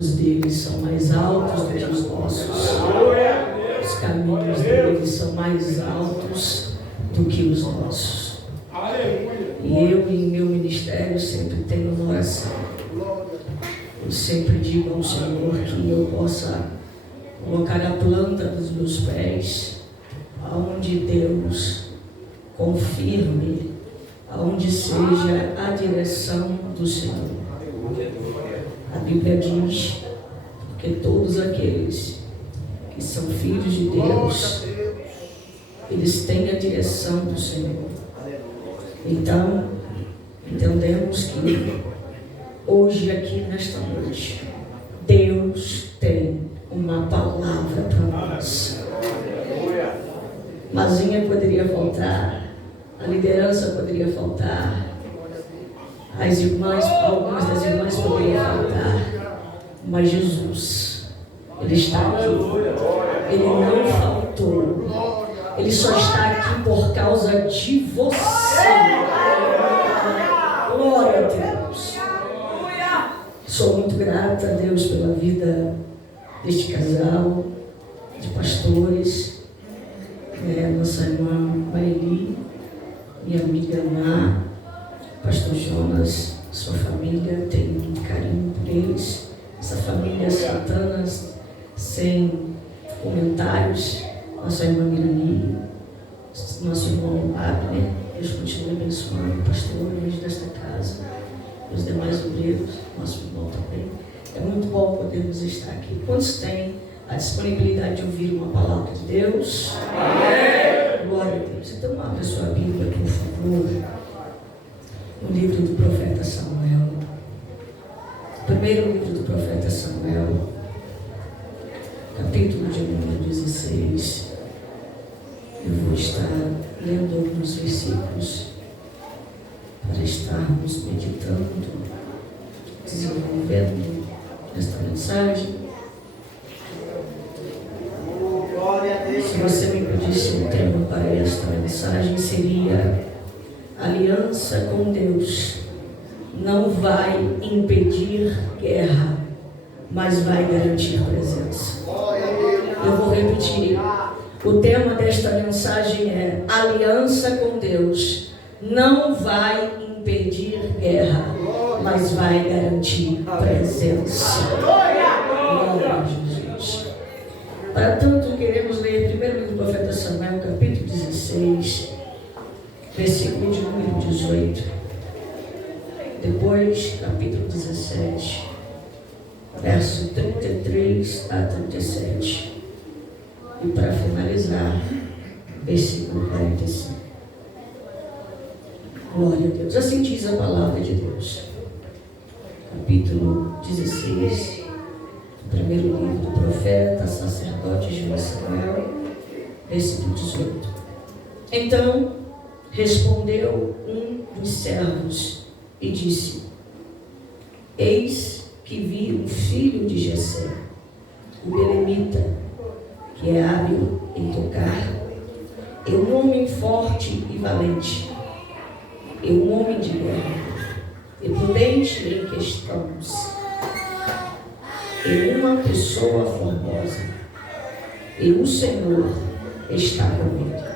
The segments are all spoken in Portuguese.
deles são mais altos do que os nossos. Os caminhos deles são mais altos do que os nossos. E eu, em meu ministério, sempre tenho uma oração. Eu sempre digo ao Senhor que eu possa colocar a planta dos meus pés aonde Deus confirme, aonde seja a direção do Senhor. A Bíblia diz que todos aqueles que são filhos de Deus, eles têm a direção do Senhor. Então, entendemos que hoje, aqui nesta noite, Deus tem uma palavra para nós. Mazinha poderia faltar, a liderança poderia faltar, as irmãs, algumas das irmãs poderiam faltar, mas Jesus, Ele está aqui. Ele não faltou. Ele só está aqui por causa de você. Glória a Deus. Sou muito grata a Deus pela vida deste casal de pastores, nossa irmã Maeli, minha amiga Má, pastor Jonas, sua família, tenho muito carinho por eles. Essa família Santana, sem comentários. Nossa irmã Mirani, nosso irmão Abner, Deus continue abençoando o pastor desta casa, os demais obreiros, nosso irmão também. É muito bom podermos estar aqui. Quantos têm a disponibilidade de ouvir uma palavra de Deus? Amém! Glória a Deus. Então, abra sua Bíblia, por favor, no livro do profeta Samuel. Primeiro livro do profeta Samuel, capítulo de número 16. Eu vou estar lendo alguns versículos para estarmos meditando, desenvolvendo esta mensagem. Se você me pedisse um tema para esta mensagem, seria: aliança com Deus não vai impedir guerra, mas vai garantir presença. Eu vou repetir. O tema desta mensagem é: aliança com Deus não vai impedir guerra, mas vai garantir presença. Glória a Jesus. Para tanto, queremos ler primeiro livro do profeta Samuel, capítulo 16, versículo de número 18. Depois, capítulo 17, verso 33 a 37. E para finalizar, versículo 45. Glória a Deus. Assim diz a palavra de Deus. Capítulo 16, primeiro livro do profeta, sacerdote Samuel, versículo 18. Então respondeu um dos servos e disse: eis que vi um filho de Jessé, o belemita, que é hábil em tocar, é um homem forte e valente, é um homem de guerra, é prudente em questões, é uma pessoa formosa, e o Senhor está com ele.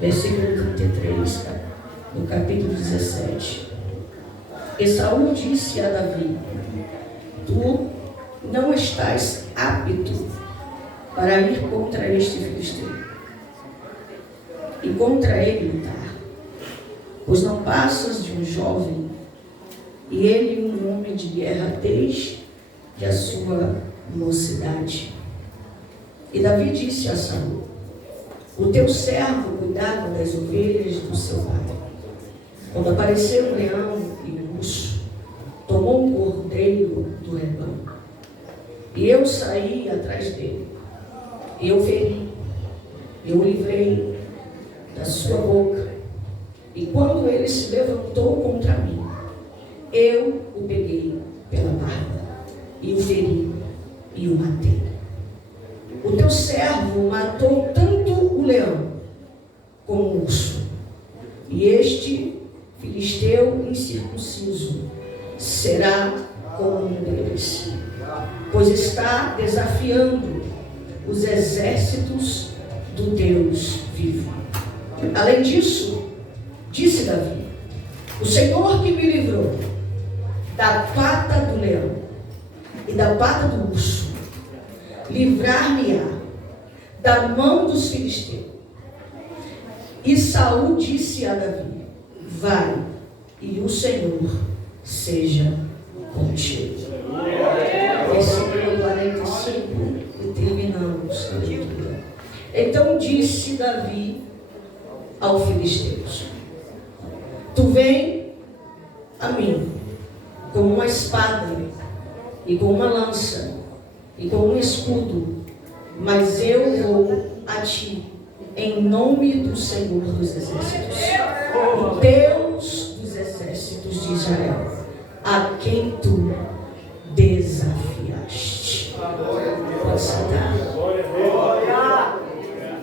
Versículo 33, no capítulo 17. Esaú disse a Davi: tu não estás apto para ir contra este filisteu e contra ele lutar, pois não passas de um jovem, e ele um homem de guerra desde a sua mocidade. E Davi disse a Saul: o teu servo cuidava das ovelhas do seu pai. Quando apareceu um leão e um urso, tomou um cordeiro do rebanho, e eu saí atrás dele. Eu feri, eu o livrei da sua boca, e quando ele se levantou contra mim, eu o peguei pela barba, e o feri, e o matei. O teu servo matou tanto o leão como o urso, e este filisteu incircunciso será como um deles. pois está desafiando os exércitos do Deus vivo. Além disso, disse Davi: o Senhor que me livrou da pata do leão e da pata do urso, livrar-me-á da mão dos filisteus. E Saul disse a Davi: vai, e o Senhor seja contigo. Versículo 45, e terminamos a leitura. Então disse Davi ao filisteus: tu vem a mim com uma espada e com uma lança e com um escudo, mas eu vou a ti em nome do Senhor dos exércitos, o Deus dos exércitos de Israel, a quem tu desafiaste. Pode sentar. Aleluia!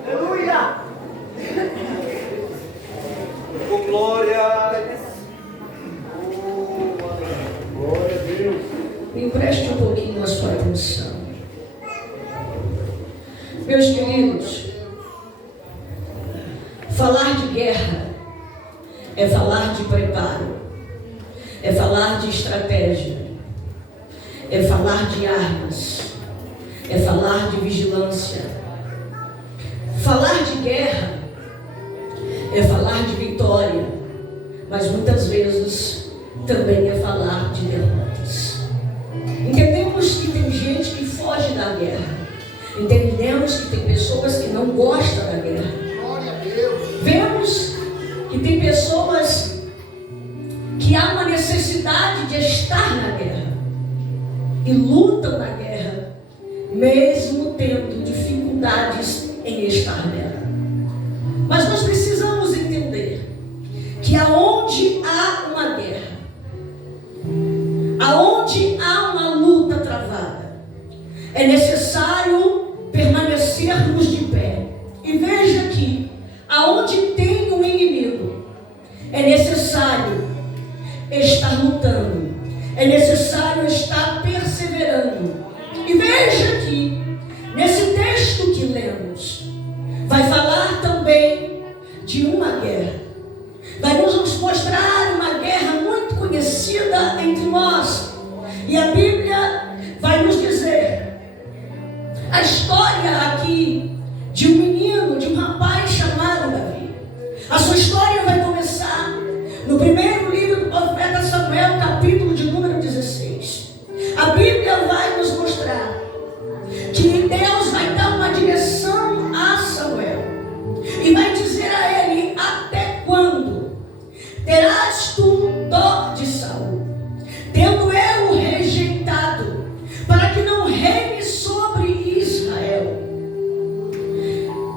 Glória! Glória a Deus! Me empreste um pouquinho a sua atenção. Meus queridos, falar de guerra é falar de preparo, é falar de estratégia, é falar de armas, é falar de vigilância. Falar de guerra é falar de vitória, mas muitas vezes também é falar de derrotas. Entendemos que tem gente que foge da guerra, entendemos que tem pessoas que não gostam da guerra, vemos que tem pessoas que há uma necessidade de estar na guerra e lutam na guerra, mesmo tendo dificuldades em estar nela. Mas nós precisamos entender que aonde há uma guerra, aonde há uma luta travada, é necessário permanecermos de pé. E veja que aonde tem um inimigo, é necessário estar lutando, é necessário estar perseverando. E veja que nesse texto que lemos, vai falar também de uma guerra. Vai nos mostrar uma guerra muito conhecida entre nós. E a Bíblia vai nos dizer a história aqui de um menino, de um rapaz chamado Davi. A sua história vai começar no primeiro livro do profeta Samuel, capítulo de número 16. A Bíblia vai nos mostrar que Deus vai dar uma direção a Samuel e vai dizer a ele: até quando terás tu dó de Saul, tendo eu o rejeitado, para que não reine sobre Israel?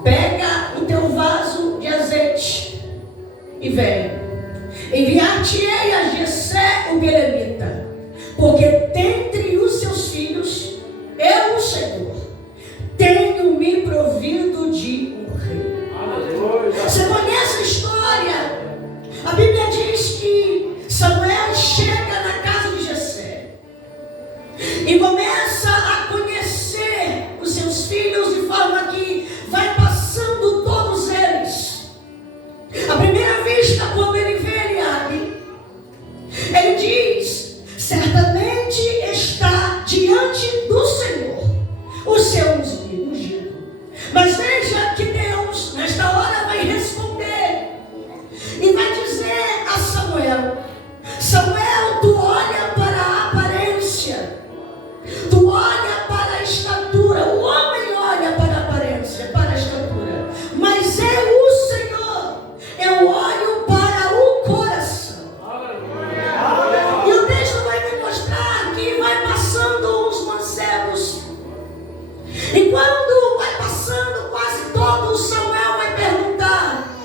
Pega o teu vaso de azeite e vem. Enviar-te-ei a Jessé o belemita, porque dentre os seus filhos eu, o Senhor, tenho me provido de um rei. Você conhece a história? A Bíblia diz que Samuel chega na casa de Jessé e começa a conhecer os seus filhos de forma que vai passando todos eles. À primeira vista, quando ele vê Eliabe, ele diz: certamente está diante do Senhor o seu ungido. Mas veja que Deus, nesta hora, vai responder e vai dizer a Samuel: Samuel, tu olha para a aparência, tu olha para a estatura. O homem olha para a aparência, para a estatura, mas eu, o Senhor, eu olho para o coração. E o texto vai me mostrar que vai passando os mancebos, e quando vai passando quase todos, Samuel vai perguntar: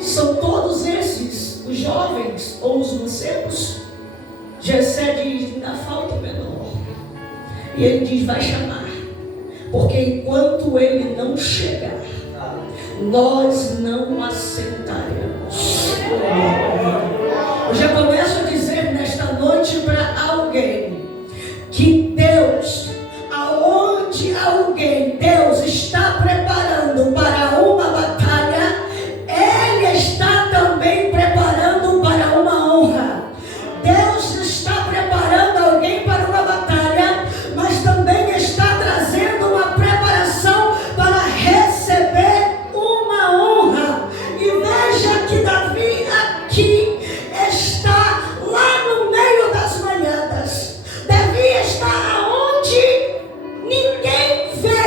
são todos esses os jovens ou os mancebos? Jessé diz: ainda falta o menor. E ele diz: vai chamar, porque enquanto ele não chegar, nós não assentaremos. Eu já começo a dizer nesta noite para alguém que alguém Deus está preparando para uma batalha, Ele está também preparando para uma honra. Deus está preparando alguém para uma batalha, mas também está trazendo uma preparação para receber uma honra. E veja que Davi aqui está lá no meio das malhadas. Davi está onde ninguém vê,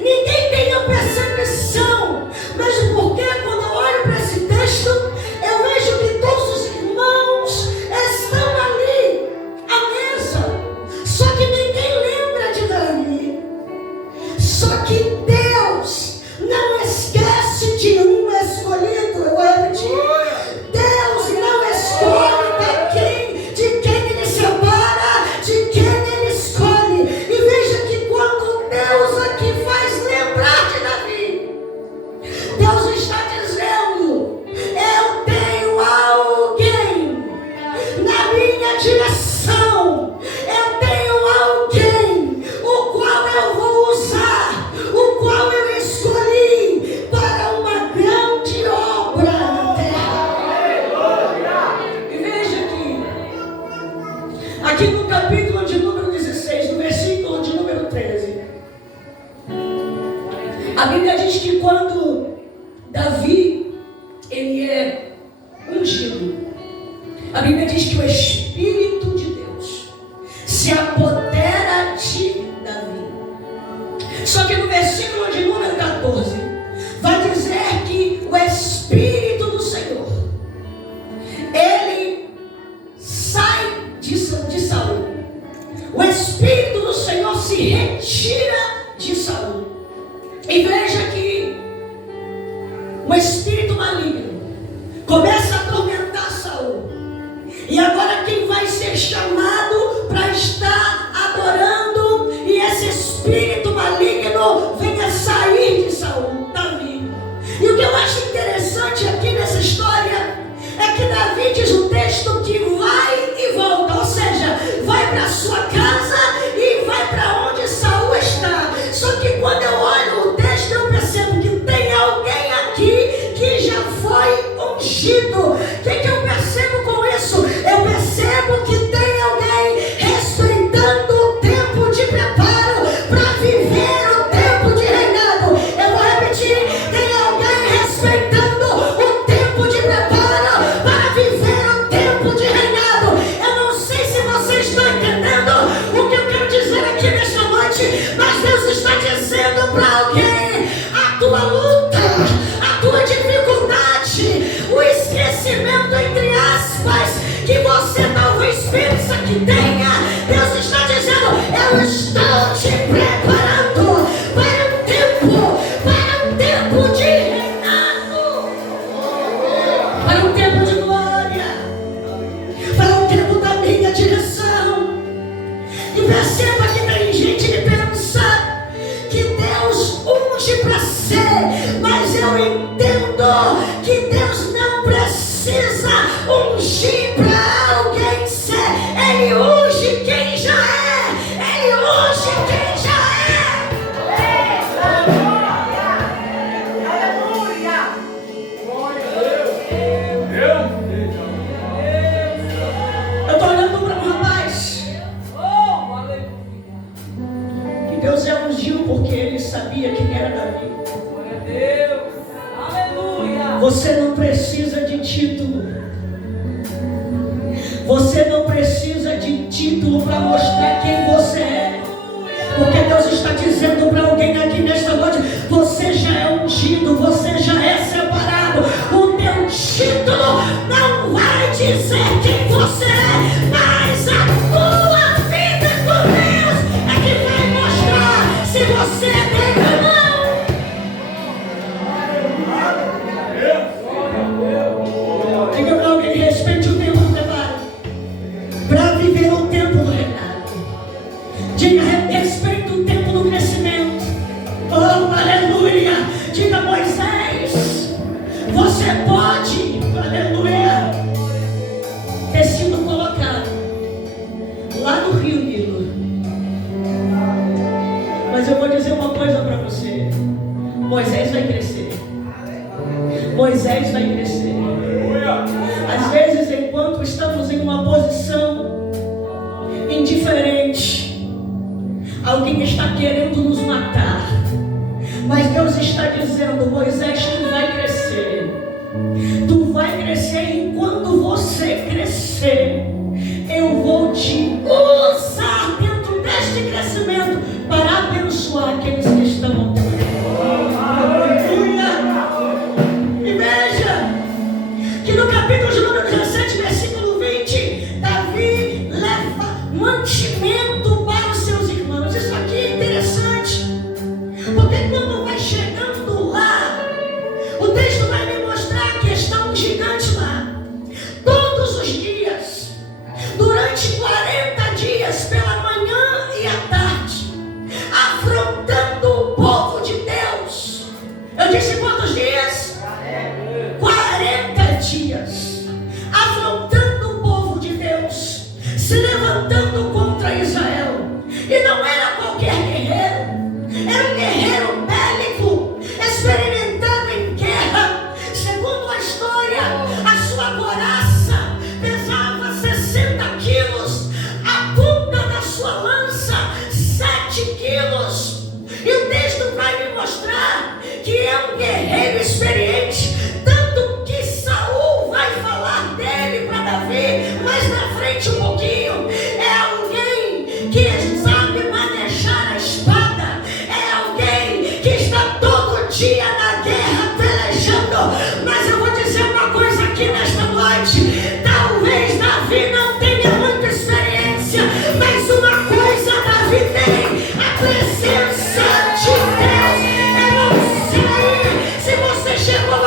ninguém tem a percepção. Mesmo porque quando eu olho para esse texto, eu vejo que todos os irmãos estão ali à mesa, só que ninguém lembra de Davi. Só que Deus não esquece de um escolhido. Eu vou repetir. Deus não escolhe de quem Ele separa, de quem Ele escolhe. E veja que quando Deus aqui faz lembrar de Davi, Deus está dizendo: eu tenho alguém na minha direção, eu tenho alguém o qual eu vou usar, o qual eu escolhi para uma grande obra na terra. E veja aqui no capítulo de número 16, no versículo de número 13, a Bíblia diz que quando Davi, ele é ungido, a Bíblia diz que o Espírito de Deus se apodera de Davi. Só que no versículo de número 14, vai dizer que o Espírito do Senhor, ele sai de Saul. O Espírito do Senhor se retira de Saul. E veja que um espírito maligno começa a atormentar Saul. E agora quem vai ser chamado para estar adorando, e esse espírito maligno venha sair de Saul? Davi. E o que eu acho interessante aqui nessa história é que Davi diz o texto que vai e volta, ou seja, vai para sua casa e vai para onde Saul está. Só que quando eu olho o texto, eu percebo que tem alguém aqui que já foi ungido. O que eu percebo com isso? Eu percebo que tem alguém respeitando o tempo de preparo para viver o tempo de reinado. Eu vou repetir: tem alguém respeitando o tempo de preparo para viver o tempo de reinado. Eu não sei se vocês estão entendendo o que eu quero dizer aqui nesta noite, mas Deus está dizendo para alguém: a tua luta, a tua dificuldade, o esquecimento, entre aspas, que você talvez pensa que tenha, Deus está dizendo: eu estou te preparando para um tempo de reinado, para um tempo de glória, para um tempo da minha direção. E perceba que tem gente que pensa que Deus unge para ser, mas eu entendo que Deus não precisa ungir para alguém ser. Ele unge quem já é, Ele unge quem já é. Aleluia! Glória a Deus! Eu estou olhando para um rapaz que Deus é ungiu porque Ele sabia quem era Davi. Glória a Deus! Aleluia! Você não precisa de título. Você não precisa de título para mostrar quem você é. Porque Deus está dizendo para alguém aqui nesta noite: você já é ungido, você já é separado. O teu título não vai dizer quem você é, mas a tua vida com Deus é que vai mostrar se você é dele ou não. Diga para alguém: respeite o tempo do preparo para viver o tempo do reinado. Diga: respeite o tempo do crescimento. Oh, aleluia! Diga: Moisés, você pode, aleluia, Moisés vai crescer. Moisés vai crescer. Às vezes, enquanto estamos em uma posição indiferente, alguém está querendo nos matar. Mas Deus está dizendo: Moisés, tu vai crescer. Tu vai crescer, e quando você crescer, eu vou te usar dentro deste crescimento para abençoar aqueles que estão ao teu redor. Aleluia! E veja que no capítulo de número 17, versículo 20, Davi leva mantimento para os seus irmãos. Isso aqui é interessante, porque quando vai chegando lá, o texto vai me mostrar que está um gigante lá. Todos os dias, durante 40 dias, pela manhã e à tarde, afrontando o povo de Deus. Eu disse quantos dias? 40 dias, afrontando o povo de Deus, se levantando contra Israel. E não era qualquer guerreiro, era um guerreiro bélico, experimentado em guerra. Segundo a história, a sua couraça pesava 60 quilos, a ponta da sua lança 7 quilos. E o texto vai me mostrar que é um guerreiro experiente, tanto que Saul vai falar dele para Davi mais na frente um pouquinho. É alguém que sabe manejar a espada, é alguém que está todo dia na guerra pelejando. Mas eu vou dizer uma coisa aqui nesta noite: talvez Davi não tenha muita experiência, mas uma coisa Davi tem: a presença de Deus. Eu não sei se você chegou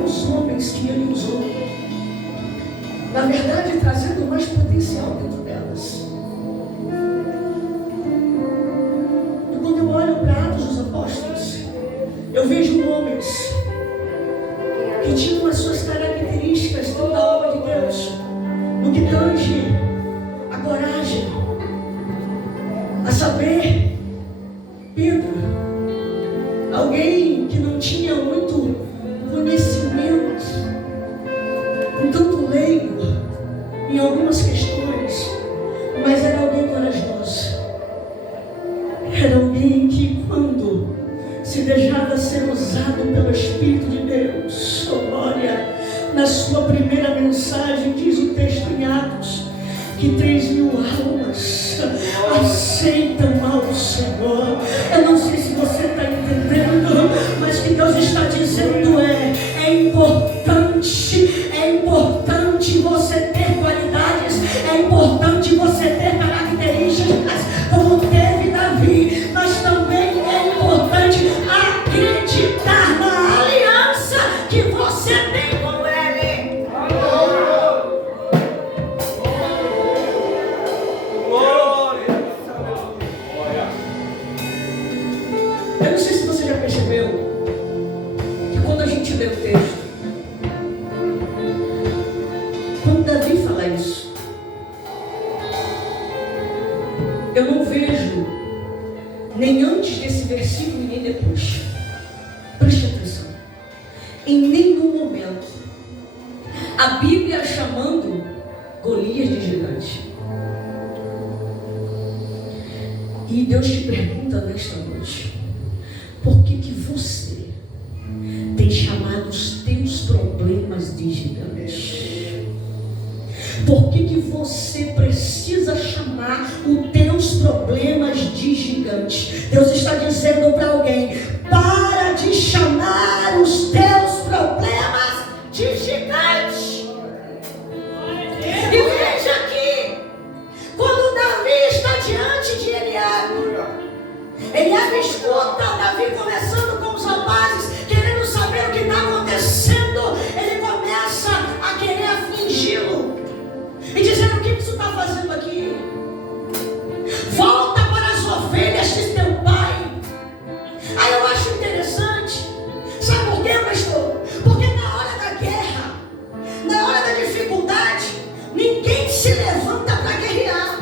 escolheu os homens que ele usou, na verdade trazendo mais potencial dentro delas. E quando eu olho para Atos dos Apóstolos, eu vejo homens que tinham as suas características dentro da obra de Deus, no que tange a coragem, a saber, Pedro, alguém que não tinha muito conhecimento, um tanto leigo em algumas questões, mas era alguém corajoso, era alguém que quando se deixava ser usado pelo Espírito de Deus, glória, na sua primeira mensagem diz o texto em Atos, que 3.000 almas aceitam ao Senhor. Eu não sei se você está entendendo, mas o que Deus está dizendo é importante você ter qualidades, é importante você ter características como teve Davi, mas também é importante acreditar na aliança que você tem com Ele. Eu não sei se você já percebeu que quando a gente lê o texto, quando Davi fala isso, eu não vejo nem antes desse versículo e nem depois. Preste atenção. Em nenhum momento a Bíblia chamando Golias de gigante. E Deus te pergunta nesta noite: por que você tem chamado os teus problemas de gigantes? Por que você precisa chamar os teus problemas de gigantes? Deus está dizendo para alguém: para de chamar os teus problemas de gigantes. E veja aqui, quando Davi está diante de Eliabe escuta Davi conversando com os rapazes, querendo saber o que está acontecendo. Ele começa a querer afligi-lo e dizendo: o que isso está fazendo aqui? Volta para as ovelhas de teu pai. Aí eu acho interessante, sabe por quê, pastor? Porque na hora da guerra, na hora da dificuldade, ninguém se levanta para guerrear.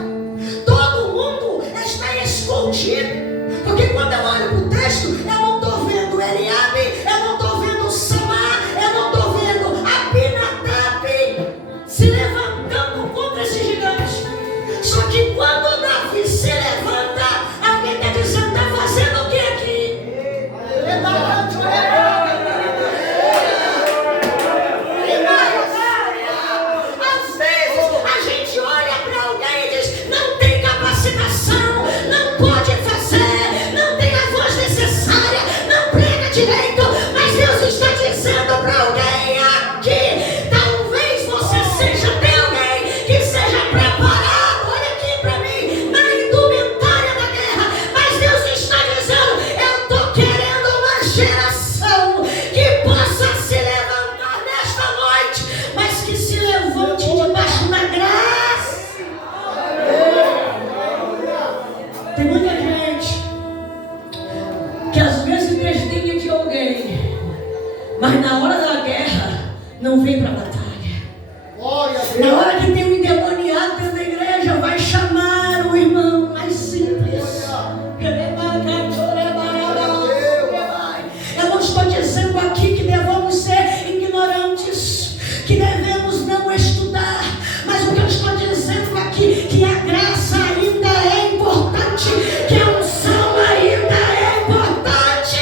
Todo mundo está escondido. Porque quando eu olho para o texto, eu não estou vendo Eliabe, eu não estou vendo Samar, eu não estou vendo Abinadab se levantando contra esse gigante. Só que quando Davi se levanta, alguém está dizendo: está fazendo o que aqui? Às vezes a gente olha para alguém e diz: não tem capacitação, não pode fazer, não tem a voz necessária, não prega direito. Mas Deus está dizendo para alguém aqui: talvez você seja de alguém que seja preparado, olha aqui para mim, na indumentária da guerra. Mas Deus está dizendo: eu estou querendo uma geração que possa se levantar nesta noite, mas que se levante debaixo da graça. Tem muita gente que às vezes desdenha de alguém, mas na hora da guerra não vem para a batalha. Na hora que tem um endemoniado dentro da igreja, vai chamar o irmão mais simples. Eu não estou dizendo aqui que devemos ser ignorantes, que devemos não estudar, mas o que eu estou dizendo aqui que a graça ainda é importante, que a unção ainda é importante.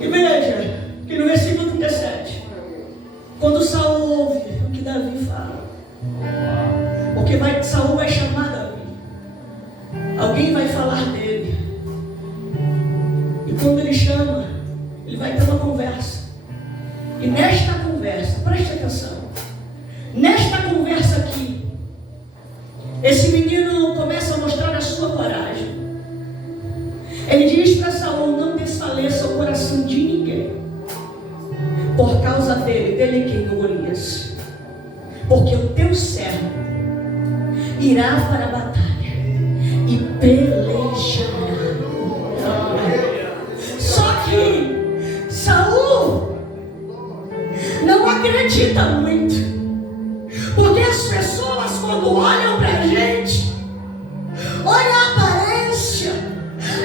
E veja que no versículo 37, quando Saul ouve o que Davi fala, porque Saul vai chamar Davi, alguém vai falar dele, e quando ele chama, ele vai ter uma conversa. E nesta conversa, preste atenção, nesta conversa aqui, esse menino começa a mostrar a sua coragem. Ele diz para Saul: não porque o teu servo irá para a batalha e pelejará. Só que Saul não acredita muito, porque as pessoas, quando olham para a gente, olham a aparência,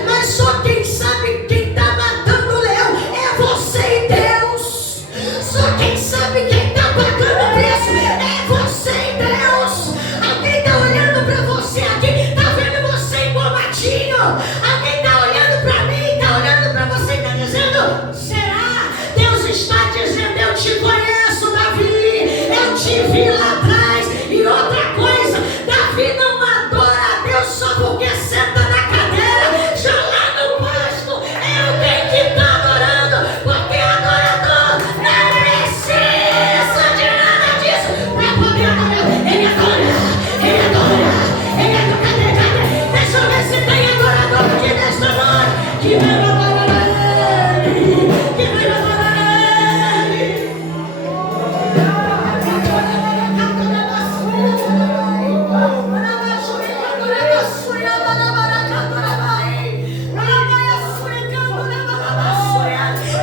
mas só quem sabe quem está matando o leão é você e Deus. Só quem sabe quem está pagando o preço é você e Deus. Alguém está olhando para você aqui, está vendo você embomadinho. Alguém está olhando para mim, está olhando para você e está dizendo: será? Deus está dizendo: eu te conheço, Davi, eu te vi lá atrás. E outra coisa, Davi não adora a Deus só porque senta na cadeira, já lá no pasto. É alguém que está adorando, porque adorador não precisa de nada disso para poder adorar. Ele adora, ele adora, ele adora. Cadê? Deixa eu ver se tem adorador aqui nesta noite que vai adorar ele, que vai adorar ele.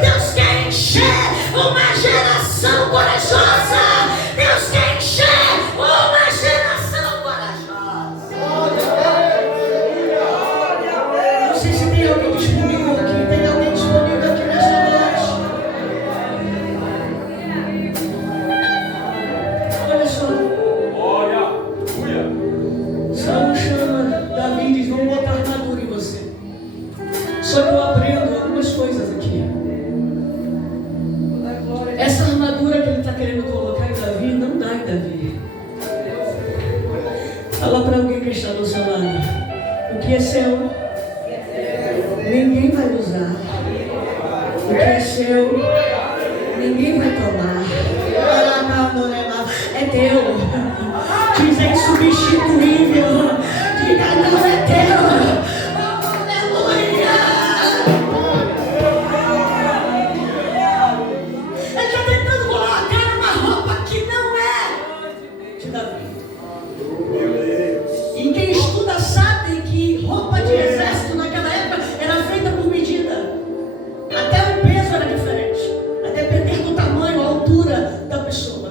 Deus quer encher uma geração corajosa. Deus quer encher uma geração corajosa. Não sei se tem alguém disponível aqui. Tem alguém disponível aqui nesta noite? Olha só. Saul chama Davi e diz: vamos botar armadura em você. Só que eu aprendo algumas coisas aqui. Essa armadura que ele está querendo colocar em Davi não dá em Davi. Fala para alguém que está do seu lado: o que é seu, ninguém vai usar. O que é seu, ninguém vai tomar. É teu. Diz: é insubstituível. Diga: não, é teu. Aleluia. Ele está tentando colocar uma roupa que não é de Davi. E quem estuda sabe que roupa de exército naquela época era feita por medida. Até o peso era diferente, a depender do tamanho, a altura da pessoa.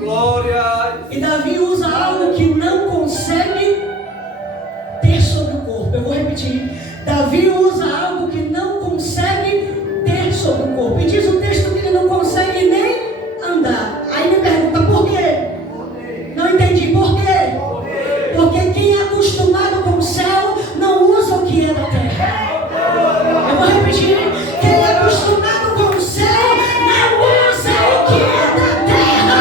Glória. E Davi usa algo que não consegue ter sobre o corpo. Eu vou repetir. Davi usa algo que não consegue ter sobre o corpo. E diz o texto que ele não consegue nem andar. Aí me pergunta: por quê? Não entendi. Por quê? Porque quem é acostumado com o céu não usa o que é da terra. Eu vou repetir. Quem é acostumado com o céu não usa o que é da terra.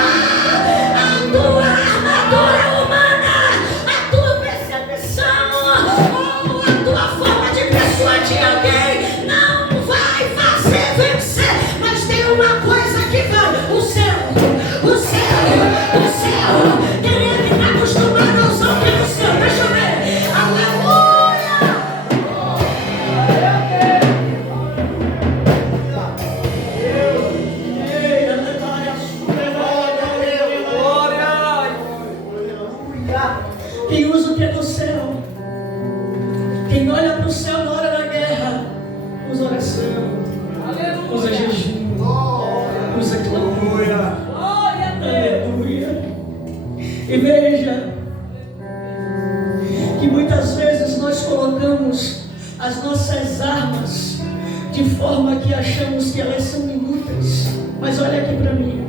A tua armadura humana, a tua percepção ou a tua forma de persuadir alguém não vai fazer vencer. Mas tem uma coisa que vai: o céu, o céu, o céu. Quem é que está acostumado a usar o que é do céu? Deixa eu ver. Aleluia! Quem usa o que é do céu, quem olha para o céu na hora da guerra, usa oração, usa jejum, usa clamor. Aleluia. E veja que muitas vezes nós colocamos as nossas armas de forma que achamos que elas são inúteis. Mas olha aqui para mim.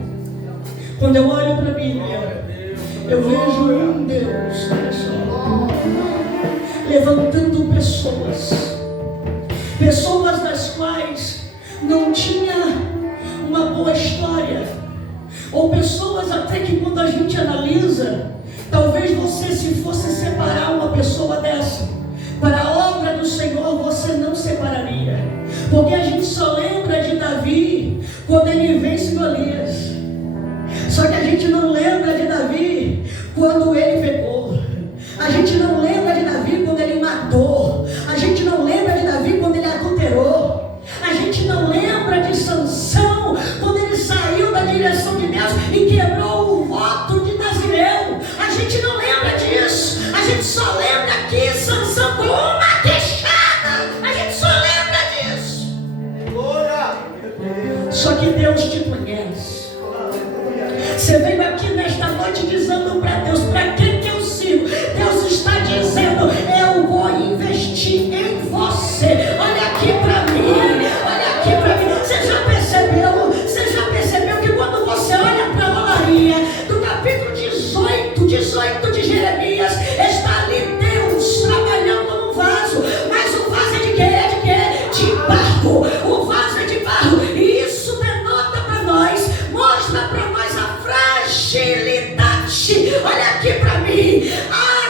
Quando eu olho para a Bíblia, eu vejo um Deus, olha só, levantando pessoas das quais não tinha uma boa história, ou pessoas até que quando a gente analisa, talvez você, se fosse separar uma pessoa dessa para a obra do Senhor, você não separaria, porque a gente só lembra de Davi quando ele vence Golias. Só que a gente não lembra de Davi quando ele pecou. A gente não lembra de Davi quando ele matou. A gente não lembra de Davi quando ele adulterou. A gente não lembra de Sansão quando ele saiu da direção de Deus e quebrou o voto gente só lembra aqui Sansão com uma queixada. A gente só lembra disso. Só que Deus te conhece. Você veio aqui nesta noite dizendo para Deus, para quem que eu sirvo? Deus está dizendo, eu vou investir em você. Olha aqui para mim, olha aqui para mim. Você já percebeu que quando você olha para a olaria do capítulo 18 de Jeremias, está ali Deus trabalhando no vaso. Mas o vaso é de quê? É de quê? De barro. O vaso é de barro. E isso denota para nós, mostra para nós a fragilidade. Olha aqui para mim.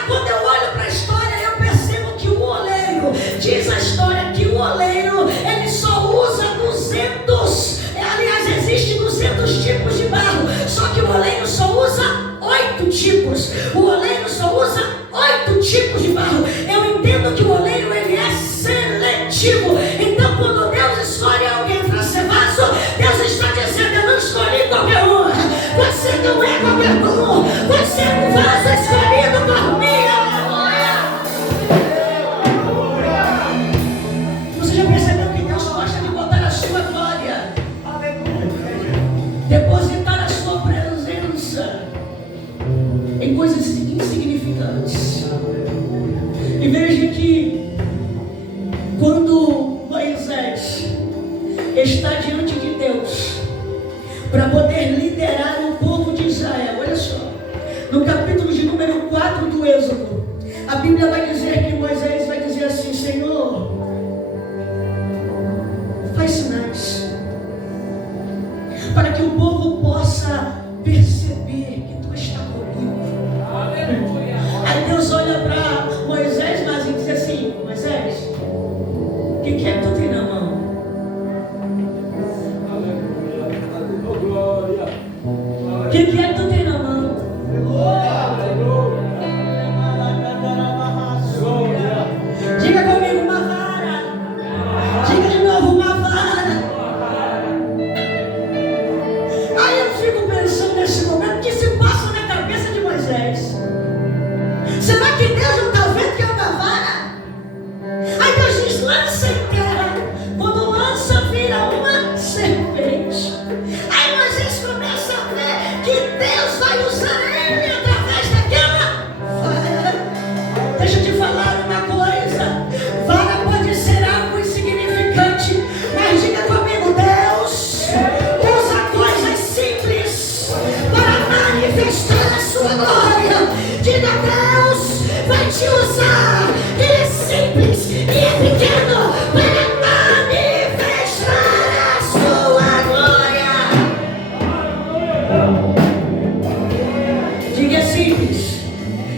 Quando eu olho para a história, eu percebo que o oleiro, diz a história que o oleiro, ele só usa 200, aliás, existe 200 tipos de barro, só que o oleiro só usa 8 tipos. O oleiro só usa 8 tipos de barro. Eu entendo que o oleiro, ele é seletivo. Então, quando Deus escolhe alguém para ser vaso, Deus está dizendo, eu não escolhi qualquer um. Você não é qualquer um. Você é um vaso escolhido por mim. Você já percebeu que Deus gosta de botar a sua glória, depositar a sua presença em coisas insignificantes? E veja que quando Moisés está diante de Deus para poder liderar o povo de Israel, olha só, no capítulo de número 4 do Êxodo, a Bíblia vai dizer que Moisés vai dizer assim, Senhor, faz sinais para que o povo possa perceber que tu está comigo. Aleluia. Aí Deus olha para Moisés, mas e diz assim, Moisés, o que é que tu tem na mão? O que é que tu tem na mão? Diga comigo, uma vara. Diga de novo, uma vara. Aí eu fico pensando nesse momento, o que se passa na cabeça de Moisés? Será que Deus não está vendo que é uma vara? Aí Deus diz, lança em terra. Quando lança, vira uma serpente. Aí Moisés começa a ver que Deus vai usar ele através daquela vara. Deixa eu te falar uma coisa. Vara pode ser algo insignificante, mas diga comigo, Deus usa coisas simples para manifestar a sua glória. Diga, Deus vai te usar. Ele é simples e é pequeno para manifestar a sua glória. Diga, é simples.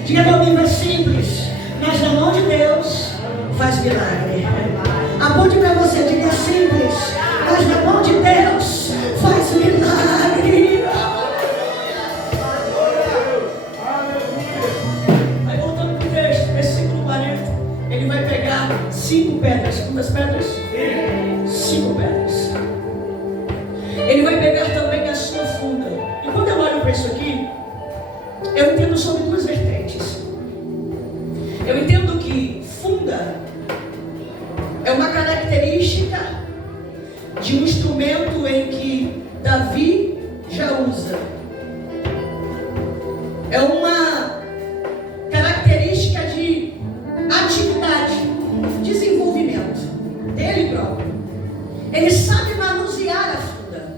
Diga comigo, é simples, mas na mão de Deus faz milagre. Aponte para você, diga, é simples, mas na mão de Deus faz milagre. Aí voltando para o texto, versículo 40, ele vai pegar 5 pedras. Quantas pedras? 5 pedras. Ele vai pegar também a sua funda. E quando eu olho para isso aqui, eu entendo sobre 2 vertentes. Eu entendo que funda é uma característica de um instrumento em que Davi já usa. É uma característica de atividade, desenvolvimento dele próprio. Ele sabe manusear a funda.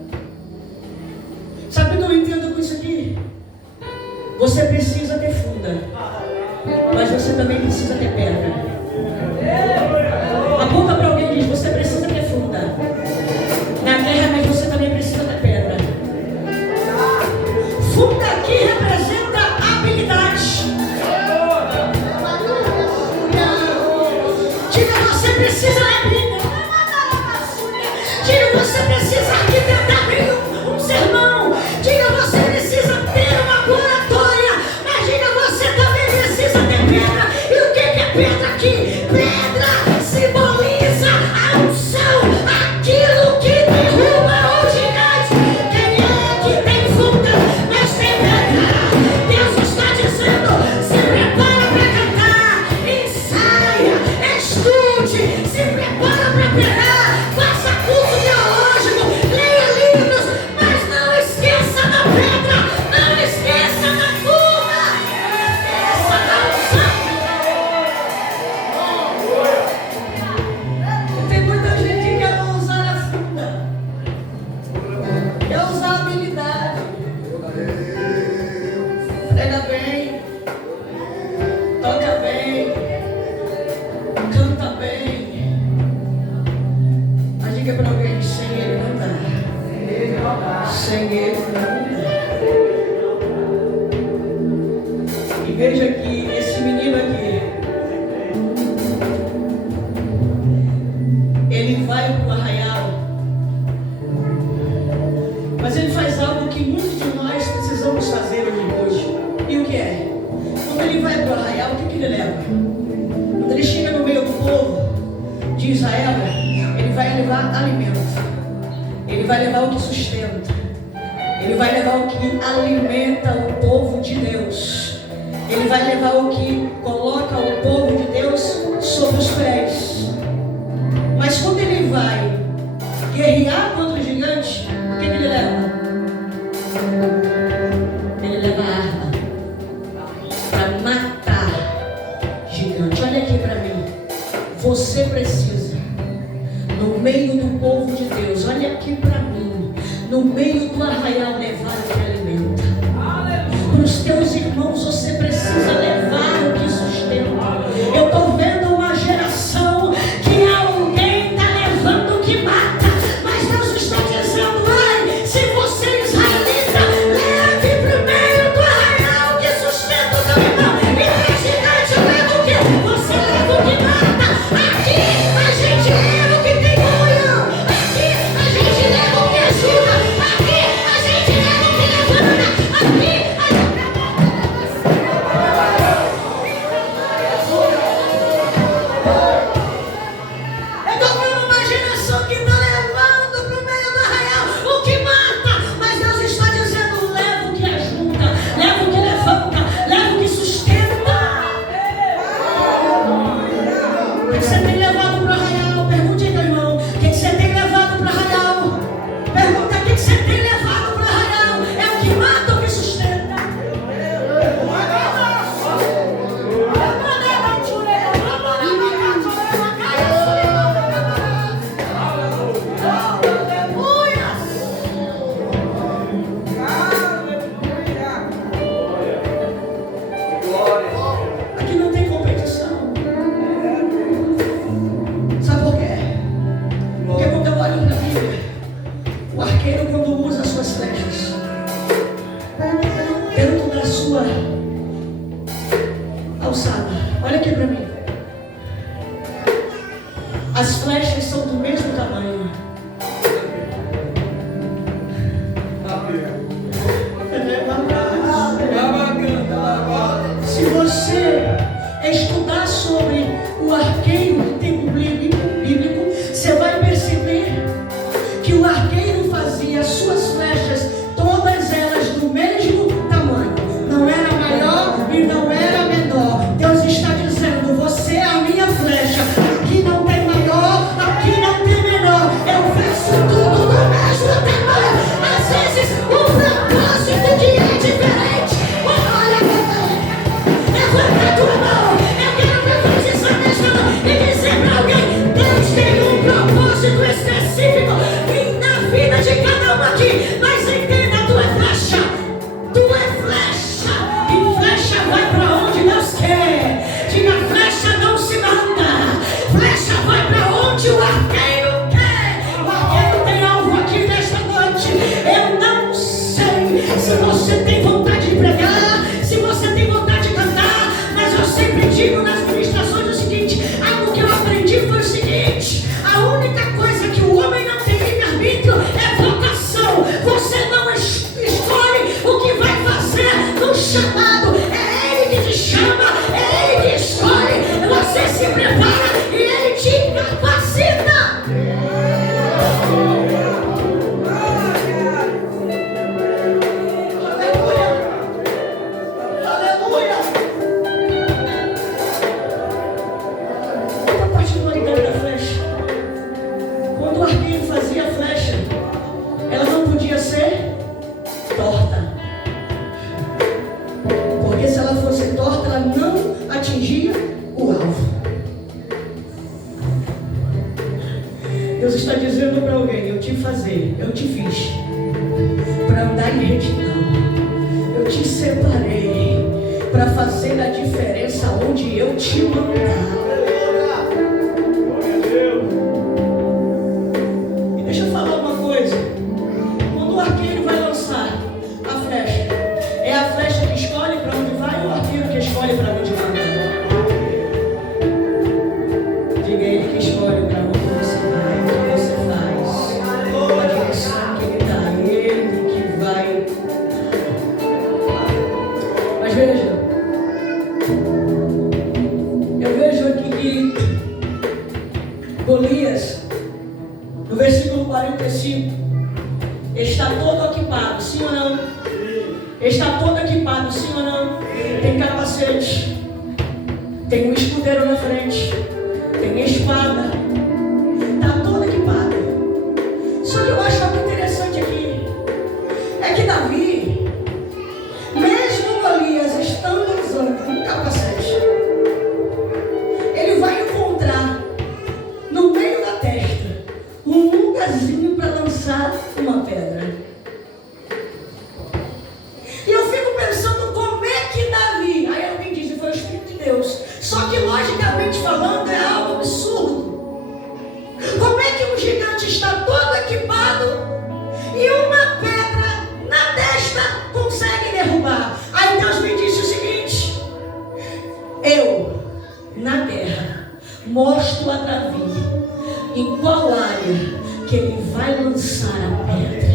Sabe o que eu entendo com isso aqui? Você precisa ter funda, mas você também precisa ter pedra. Aponta para alguém e diz, você precisa ter funda na terra, mas você também precisa ter pedra. Funda aqui representa habilidade. Diga, você precisa abrir. Diga, você precisa arquitetar um sermão. Diga, você precisa ter uma oratória. Mas diga, você também precisa ter pedra. E o que é pedra aqui? Pedra simboliza a unção, aquilo que derruba o gigante. Quem é que tem funda, mas tem pedra? Deus está dizendo, se prepara para cantar. Sem Ele não. E veja que esse menino aqui, ele vai para o arraial, mas ele faz algo que muitos de nós precisamos fazer hoje. E o que é? Quando ele vai para o arraial, o que ele leva? Quando ele chega no meio do povo de Israel, ele vai levar alimento. Ele vai levar o que sustenta. Ele vai levar o que alimenta o povo de Deus. Ele vai levar o que coloca o povo de Deus sobre os pés. Mas quando ele vai guerrear contra o gigante, o que ele leva? Ele leva a arma para matar gigante. Olha aqui para mim. Você precisa, no meio do povo de Deus, olha aqui para mim, no meio do arraial, levar o que alimenta. Para os teus irmãos você precisa levar o que sustenta. Eu estou vendo uma geração que alguém está levando o que mata, mas Deus está dizendo: ai, se você é israelita, leve para o meio do arraial o que sustenta o teu irmão. E a gigante leva o que? Você leva o que mata. Aqui a gente leva o que tem comunhão. Aqui a gente leva o que ajuda. Aqui a gente leva o que levanta. Aqui eu tô vendo uma geração que está levando pro meio do arraial o que mata, mas Deus está dizendo: leva o que ajuda, leva o que levanta, leva o que sustenta. O que você tem levado pro arraial? Pergunte aí, meu irmão. O que você tem levado pro arraial? Pergunta: o que você tem levado pro arraial? É o que mata ou o que sustenta? Aqui não tem competição. Sabe por quê? Porque quando eu olho para a Bíblia, o arqueiro, quando usa as suas flechas dentro da sua alçada, olha aqui para mim, as flechas são do mesmo tamanho. Se você estudar sobre o arqueiro do tempo bíblico, você vai perceber que o arqueiro fazia as suas flechas, todas elas do mesmo tamanho. Não era maior e não era menor. Deus está dizendo: você é a minha flecha. Aqui não tem maior, aqui não tem menor. Eu faço tudo do mesmo tamanho. Às vezes o propósito que é diferente. Olha, levanta a tua mão. Eu quero profetizar nesta noite e dizer para alguém: Deus tem um propósito específico na vida de cada um aqui. Mas entenda, tu é flecha. Tu é flecha. E flecha vai para onde Deus quer. Diga: flecha não se manda. Flecha vai para onde o arqueiro quer. O arqueiro tem algo aqui nesta noite. Eu não sei se você tem vontade de pregar, se você tem vontade de cantar, mas eu sempre digo nas ministrações o seguinte: algo que eu aprendi foi o seguinte: a única coisa que o homem não tem livre-arbítrio é vocação. Você não escolhe o que vai fazer no chamado. É Ele que te chama, é Ele que escolhe. Você se prepara e Ele te capacita. Aleluia. Outra particularidade da flecha: quando o arqueiro fazia a flecha, ela não podia ser torta. Porque se ela fosse torta, ela não atingia o alvo. Deus está dizendo para alguém: eu te fiz para andar em retidão. Eu te separei para fazer a diferença onde eu te mandar. E deixa eu falar uma coisa: quando o versículo 45. Está todo equipado, sim ou não? Está todo equipado, sim ou não? Tem capacete, tem um escudeiro na frente, tem espada, está todo equipado. Só que eu acho algo interessante aqui, é que Davi, mesmo Golias estando usando um capacete, ele vai encontrar no meio da testa um lugarzinho para lançar uma pedra. E eu fico pensando como é que Davi, aí alguém diz, foi o Espírito de Deus, só que logicamente falando é algo absurdo. Como é que um gigante está todo equipado e uma pedra na testa consegue derrubar? Aí Deus me disse o seguinte: eu, na guerra, mostro a Davi em qual área que ele vai lançar a pedra.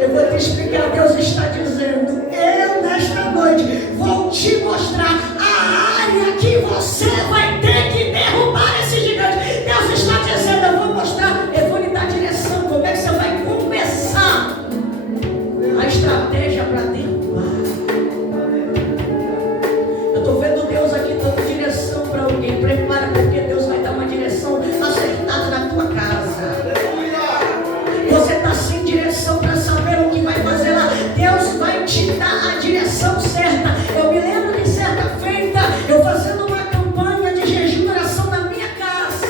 Eu vou te explicar. Deus está dizendo: eu nesta noite vou te mostrar a área que você vai ter que derrubar esse gigante. Deus está dizendo: eu vou mostrar, eu vou lhe dar direção, como é que você vai começar a estratégia para derrubar. Eu estou vendo Deus aqui dando direção para alguém. Prepara, porque Deus vai dar uma direção acertada na tua casa. Você está sem direção para saber o que vai fazer lá. Deus vai te dar a direção certa. Eu me lembro de certa feita, eu fazendo uma campanha de jejum e oração na minha casa.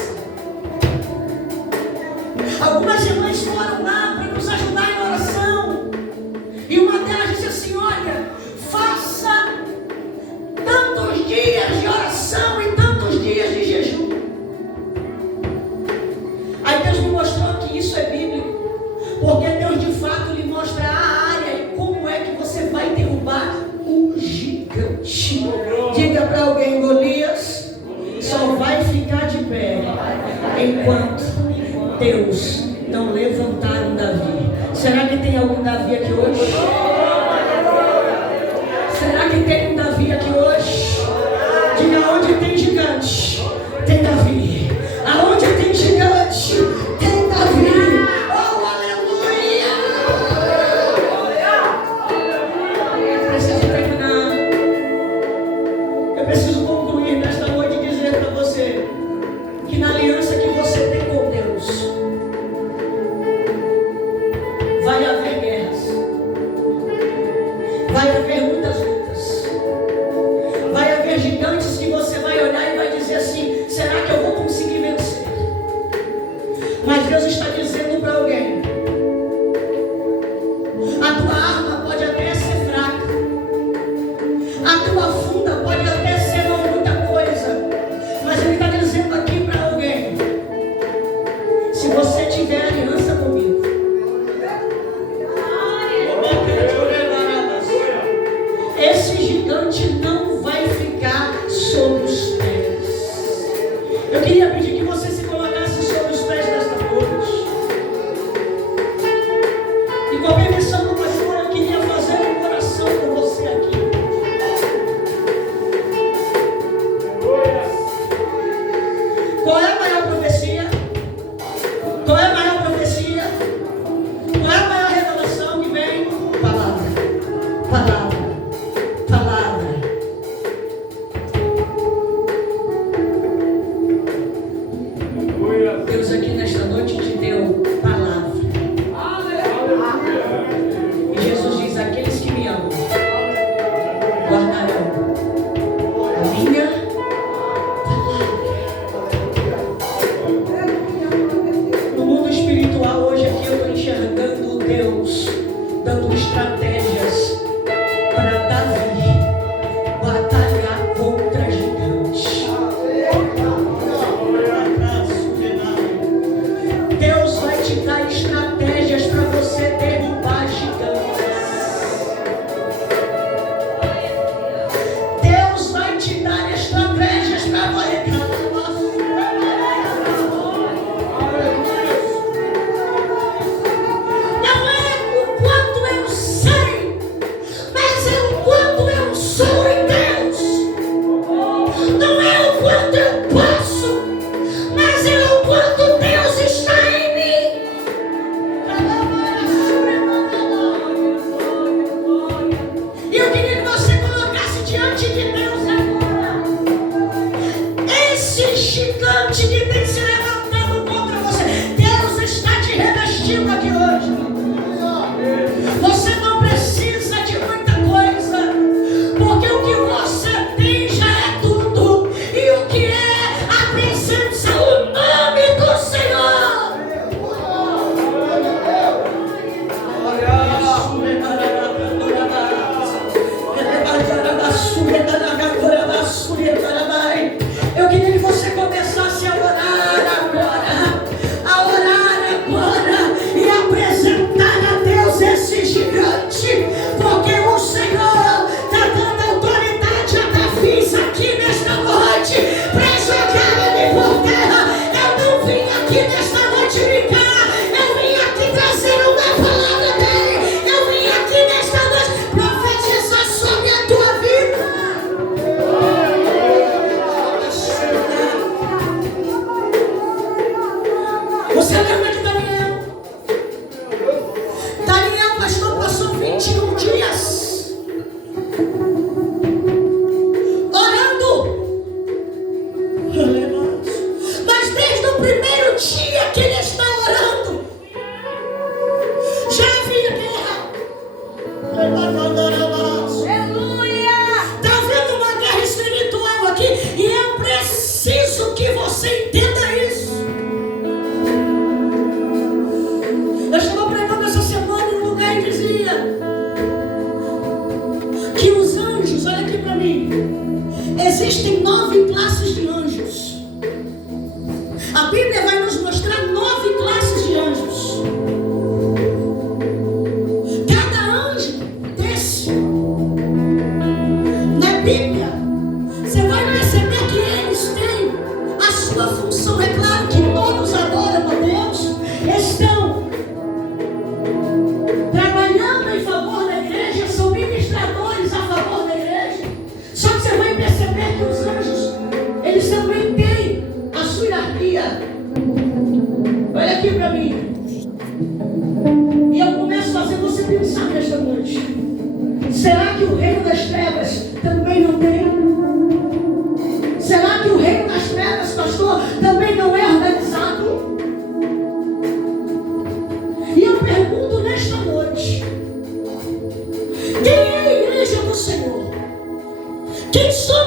Algumas irmãs foram lá para nos ajudar em oração. E uma delas disse assim: olha, faça tantos dias de oração e tantos dias de jejum. Aí Deus me mostrou que isso é bíblico, porque Deus de fato lhe mostra a área e como é que você vai derrubar o gigante. Diga para alguém: Golias só vai ficar de pé enquanto Deus não levantar um Davi. Será que tem algum Davi aqui hoje? Será que tem um Davi aqui hoje? Diga: onde tem gigante, tem Davi. Aonde tem gigante, tem Davi. Oh, aleluia! Eu preciso terminar. Eu preciso concluir nesta noite e dizer para você que na aliança que você tem com Deus, vai haver guerras, vai haver muitas lutas, vai haver gigantes que você vai olhar e vai dizer assim: será que eu vou conseguir vencer? Mas Deus está dizendo para alguém: a tua arma pode até ser fraca, a tua funda pode até ser não muita coisa, mas Ele está dizendo aqui para alguém: se você tiver aliança comigo, esse gigante não vai ficar sobre os pés. Eu queria pedir que você se colocasse sobre os pés desta noite. E com a permissão do pastor, eu queria fazer uma oração com você aqui. Qual é a maior profecia? Qual é a maior profecia? Qual é a maior revelação que vem? Palavra. Palavra. Palavra. Deus aqui nesta noite te deu palavra. E Jesus diz: aqueles que me amam guardarão a minha palavra. No mundo espiritual hoje aqui eu estou enxergando Deus dando estratégias para Davi batalhar contra gigantes. Deus vai te dar estratégias para você derrubar gigantes. Deus vai te dar estratégias para você. Não é o quanto eu sei, mas é o quanto eu sou em Deus. Não é o quanto eu posso, mas é o quanto Deus Você lembra de Daniel? Daniel, pastor, passou 21 dias orando. Mas desde o primeiro dia que ele está orando, já havia guerra. Aleluia! Está havendo uma guerra espiritual aqui e eu preciso que você entenda isso. Eu estava pregando essa semana em um lugar e dizia que os anjos, olha aqui para mim, existem 9 classes de anjos. A Bíblia vai nos mostrar 9 classes de anjos. Cada anjo desse, na Bíblia, você vai perceber que eles têm a sua função. É claro que todos adoram a Deus, estão trabalhando em favor da igreja, são ministradores a favor da igreja. Só que você vai perceber que os anjos, eles também têm a sua hierarquia. Olha aqui para mim. E eu começo a fazer você pensar nesta noite. Será que o reino das trevas também não tem? Será que o reino das trevas, pastor, também não é organizado? E eu pergunto nesta noite: quem é a igreja do Senhor? Quem são